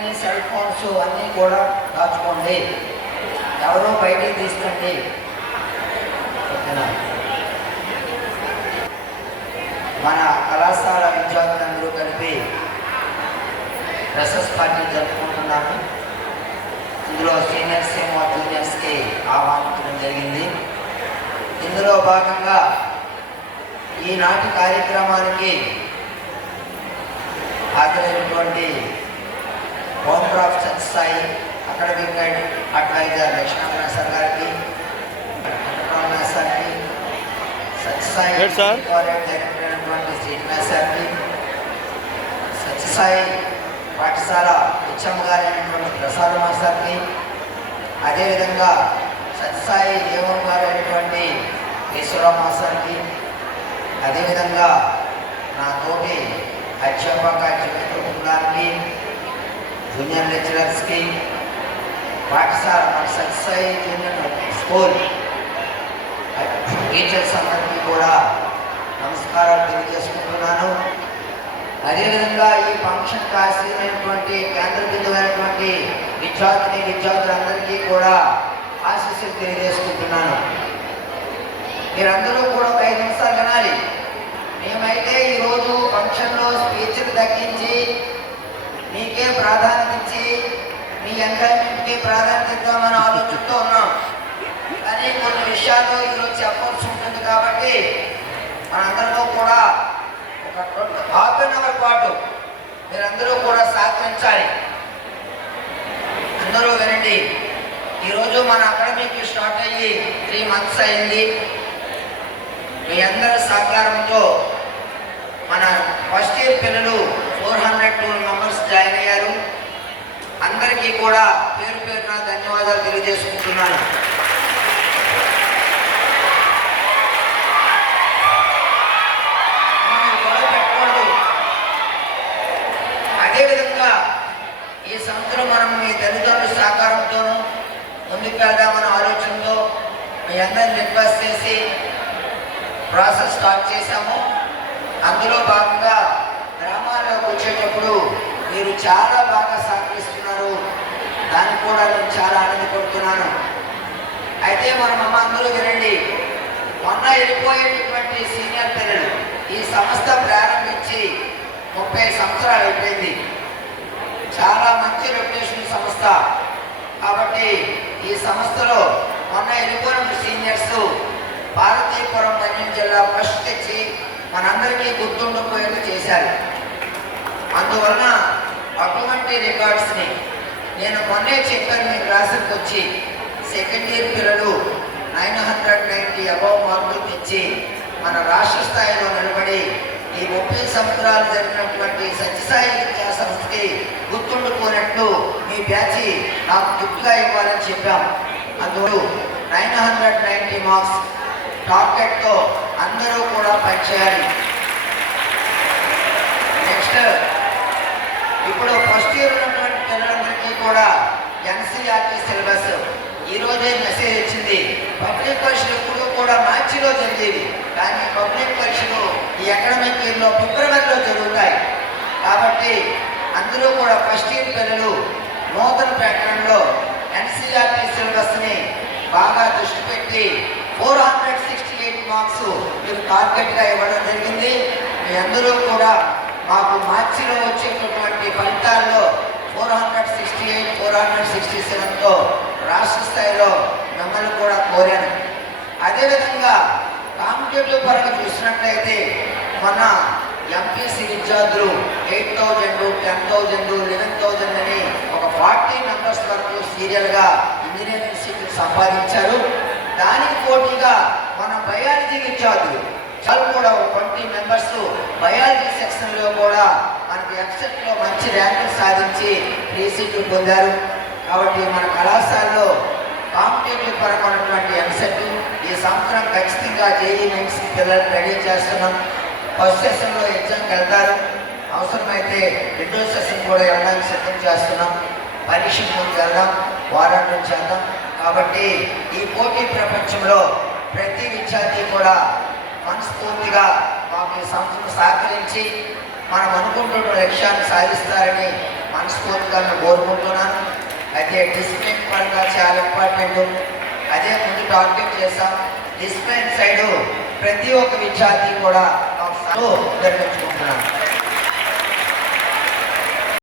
Cell phones అన్నీ కూడా దాచుకోండి, ఎవరో బయటికి తీసుకండి. మన కళాశాల విద్యార్థులందరూ కలిపి ఫ్రెషర్స్ పార్టీ జరుపుకుంటున్నాను. ఇందులో సీనియర్స్ ఏమో జూనియర్స్కి ఆహ్వానించడం జరిగింది. ఇందులో భాగంగా ఈనాటి కార్యక్రమానికి హాజరైనటువంటి founder of Sathya Sai academic adviser Lakshmana sir గారికి, సార్కి, సత్యసాయి డైరెక్టర్ అయినటువంటి శ్రీనివాస సార్కి, సత్యసాయి పాఠశాల హెచ్ఎం గారైనటువంటి ప్రసాద్ మాస్టర్కి, అదేవిధంగా సత్యసాయి ఏవం గారైనటువంటి ఈశ్వరరావు మాస్టర్కి, అదేవిధంగా నా తోటి అధ్యాపక కుటుంబానికి, జూనియర్ లెక్చరర్స్కి, పాఠశాల మన సత్యసాయి జూనియర్ స్కూల్ టీచర్స్ అందరికీ కూడా నమస్కారాలు తెలియజేసుకుంటున్నాను. అదేవిధంగా ఈ ఫంక్షన్కి ఆశ్రయమైనటువంటి కేంద్ర బిందువైనటువంటి విద్యార్థులందరికీ కూడా ఆశీస్సులు తెలియజేసుకుంటున్నాను. మీరందరూ కూడా ఒక 5 నిమిషాలు వినాలి. మేమైతే ఈరోజు ఫంక్షన్లో స్పీచ్లు తగ్గించి మీకే ప్రాధాన్యత ఇచ్చి మీ ఎంజాయ్మెంట్కి ప్రాధాన్యత ఇద్దామని ఆలోచిస్తూ ఉన్నాం. కానీ కొన్ని విషయాలు ఈరోజు చెప్పాల్సి ఉంటుంది కాబట్టి మనందరిలో కూడా ఒక ½ గంట పాటు మీరందరూ కూడా సహకరించాలి. అందరూ వినండి. ఈరోజు మన అకాడమీకి స్టార్ట్ అయ్యి 3 months అయింది. మీ అందరి సహకారంతో మన ఫస్ట్ ఇయర్ పిల్లలు 402 మెంబర్స్ జాయిన్ అయ్యారు. అందరికీ కూడా పేరు పేరున ధన్యవాదాలు తెలియజేసుకుంటున్నాను. అదేవిధంగా ఈ సంవత్సరం మనం మీ తల్లిదండ్రుల సహకారంతోనూ ముందుకు వెళ్దామన్న ఆలోచనతో మీ అందరిని రిక్వెస్ట్ చేసి ప్రాసెస్ స్టార్ట్ చేశాము. అందులో భాగంగా గ్రామాల్లోకి వచ్చేటప్పుడు మీరు చాలా బాగా సహకరిస్తున్నారు. దానికి కూడా నేను చాలా ఆనందపడుతున్నాను. అయితే మనం అందరూ వినండి. మొన్న వెళ్ళిపోయేటటువంటి సీనియర్ పిల్లలు ఈ సంస్థ ప్రారంభించి 30 సంవత్సరాలు అయిపోయింది. చాలా మంచి రెప్యుటేషన్ సంస్థ. కాబట్టి ఈ సంస్థలో మొన్న వెళ్ళిపోయిన సీనియర్స్ భారతీయపురం మన్యం జిల్లా ఫస్ట్ తెచ్చి మనందరికీ గుర్తుండిపోయేట్టు చేశారు. అందువలన అటువంటి రికార్డ్స్ని నేను మొన్నే చెప్పాను. మీ క్లాసులకు వచ్చి సెకండ్ ఇయర్ పిల్లలు 990 అబవ్ మార్కులు తెచ్చి మన రాష్ట్ర స్థాయిలో నిలబడి ఈ 30 సంవత్సరాలు జరిగినటువంటి సత్యసాయి విద్యా సంస్థకి గుర్తుండిపోయినట్లు మీ బ్యాచ్ నాకు గిఫ్ట్గా ఇవ్వాలని చెప్పాం. అందువల్ల 990 మార్క్స్ టార్గెట్తో అందరూ కూడా పనిచేయాలి. నెక్స్ట్ ఇప్పుడు ఫస్ట్ ఇయర్ ఉన్నటువంటి పిల్లలందరికీ కూడా ఎన్సీఆర్టీ సిలబస్ ఈరోజే మెసేజ్ వచ్చింది. పబ్లిక్ పరీక్షలు ఎప్పుడు కూడా మార్చిలో జరిగేది, కానీ పబ్లిక్ పరీక్షలు ఈ అకాడమిక్ ఇయర్లో ఫిబ్రవరిలో జరుగుతాయి. కాబట్టి అందరూ కూడా ఫస్ట్ ఇయర్ పిల్లలు నూతన ప్యాటర్న్లో ఎన్సీఆర్టీ సిలబస్ని బాగా దృష్టి పెట్టి 468 మార్క్స్ మీరు టార్గెట్గా ఇవ్వడం జరిగింది. మీ అందరూ కూడా మాకు మార్చిలో వచ్చేటటువంటి ఫలితాల్లో 468, 467తో రాష్ట్ర స్థాయిలో మిమ్మల్ని కూడా కోరాను. అదేవిధంగా కాంపిటేటివ్ పరంగా చూసినట్లయితే మన ఎంపీసీ విద్యార్థులు 8,000, 10,000, 11,000 అని ఒక 40 మెంబర్స్ వరకు సీరియల్గా ఇంజనీరింగ్ సీట్లు సంపాదించారు. దానికి పోటీగా మన బయాలజీ విద్యార్థులు చాలా కూడా 20 మెంబర్స్ బయాలజీ సెక్షన్లో కూడా మనకి ఎక్సెట్లో మంచి ర్యాంకులు సాధించి 3 సీట్లు పొందారు. కాబట్టి మన కళాశాలలో కాంపిటేటివ్ పరంగా ఉన్నటువంటి ఎంసెట్ ఈ సంవత్సరం ఖచ్చితంగా జేఈ మెయిన్స్ పిల్లలు రెడీ చేస్తున్నాం. ఫస్ట్ సెషన్లో ఎగ్జామ్కి వెళ్తారు. అవసరమైతే రెండో సెషన్ కూడా వెళ్ళడానికి సిద్ధం చేస్తున్నాం. పరీక్ష ముందు వెళ్దాం, వారాంతం చేద్దాం. కాబట్టి ఈ పోటీ ప్రపంచంలో ప్రతి విద్యార్థి కూడా మనస్ఫూర్తిగా మాకు ఈ సంస్థను సహకరించి మనం అనుకుంటున్న లక్ష్యాన్ని సాధిస్తారని మనస్ఫూర్తిగా నేను కోరుకుంటున్నాను. అయితే డిసిప్లిన్ పరంగా చాలా ఇంపార్టెంట్. అదే ముందు టార్గెట్ చేస్తాం. డిసిప్లిన్ సైడు ప్రతి ఒక్క విద్యార్థి కూడా నిర్వహించుకుంటున్నాను.